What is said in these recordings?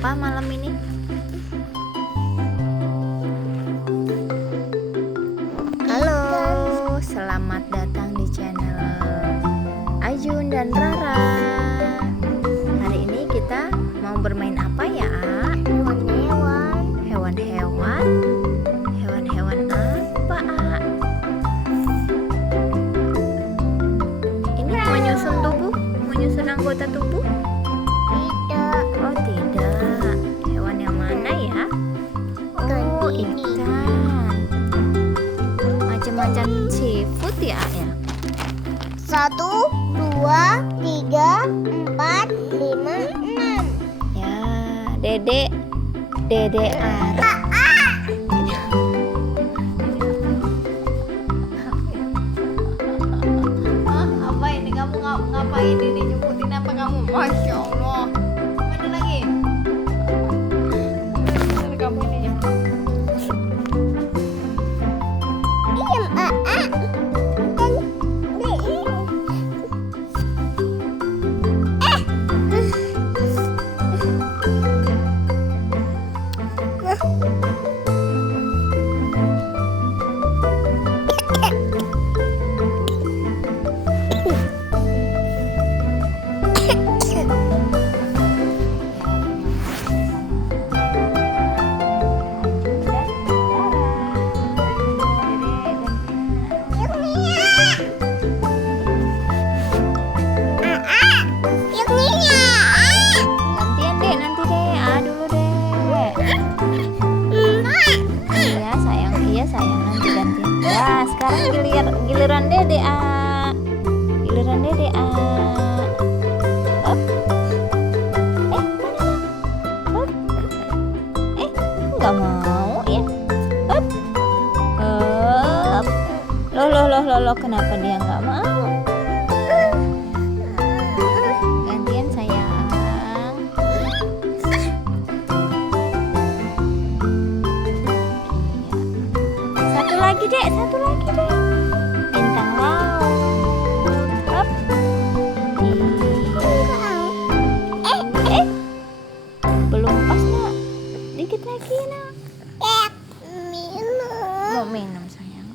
apa malam ini? Halo, selamat datang di channel Ajun dan Rara. Hari ini kita mau bermain apa ya, A? Hewan-hewan. Hewan-hewan? Hewan-hewan apa, A? Ini menyusun tubuh? Menyusun anggota tubuh? Tidak. Oh tidak. Hewan yang mana ya? Oh ikan. Macam-macam seafood ya, A, ya? 1, 2, 3, 4, 5, 6. Ya, Dede Ara. Apa ini kamu ngapain ini, nyemputin apa kamu? Masya Allah. Mana lagi? Mana kamu ini nyemput? Diam, Aa. Dan Gantian deh, nanti deh. Dulu deh. Iya sayang, nanti gantian. Ya, sekarang giliran Dede, A. Giliran Dede, A. Up. Mana? Up. Nggak mau ya. Up. Up. Loh, kenapa dia nggak mau? Gantian sayang. Satu lagi deh. Bintang laut. Up. Belum pas, Nak. Dikit lagi, Nak. Mau minum sayang.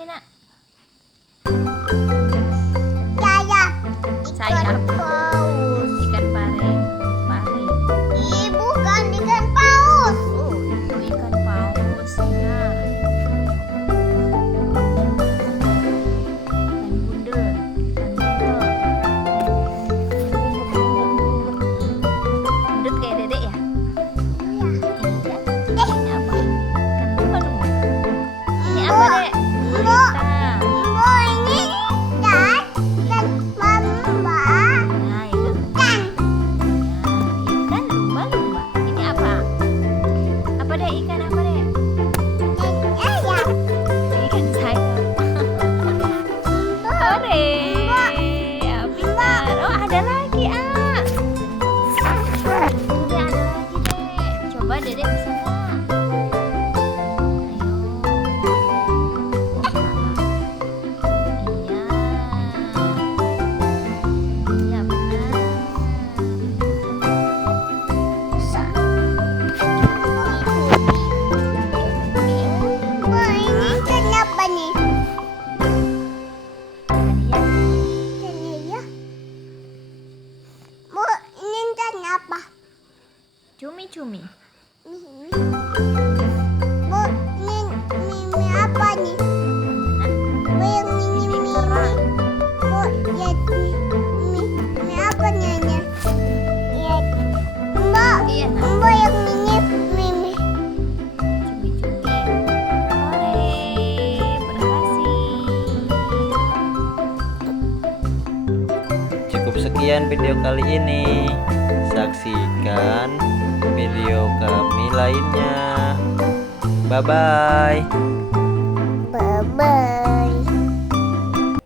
ini nak? Sayap. Sayap. Paus. Ikan pare. Pare. Ih, bukan ikan paus. Oh, itu ikan paus ya. Ikan bundel. Bundel kayak dedek ya? Iya. Ini apa? Ikan lumba-lumba. Ini apa, Dek? Gurita. Mbok ini ikan mamba. Nah, ikan lumba. Ya, ikan lumba-lumba. Ini apa? Apa, Dek? Ikan apa, Dek? Sayap. Ikan sayap. Hore. Ya, pintar. Oh, ada lagi, ah. Tuh, Dek, ada lagi, Dek. Coba Dedek bisa nggak? Ayo. Iya. Iya, benar. Mbok ini ikan apa nih? Ikan hias. Ikan ya. Mbok ini ikan apa? Cumi-cumi. Mbok ini apa nih? Mbok yang Ini mini kerang. Mbok lihat nih. Ini apa nyanyi? Lihat. Mbok. Iya, nak. Mbok yang mini. Cumi-cumi. Hore, berhasil. Cukup sekian video kali ini. Saksikan video kami lainnya. Bye bye. Bye bye.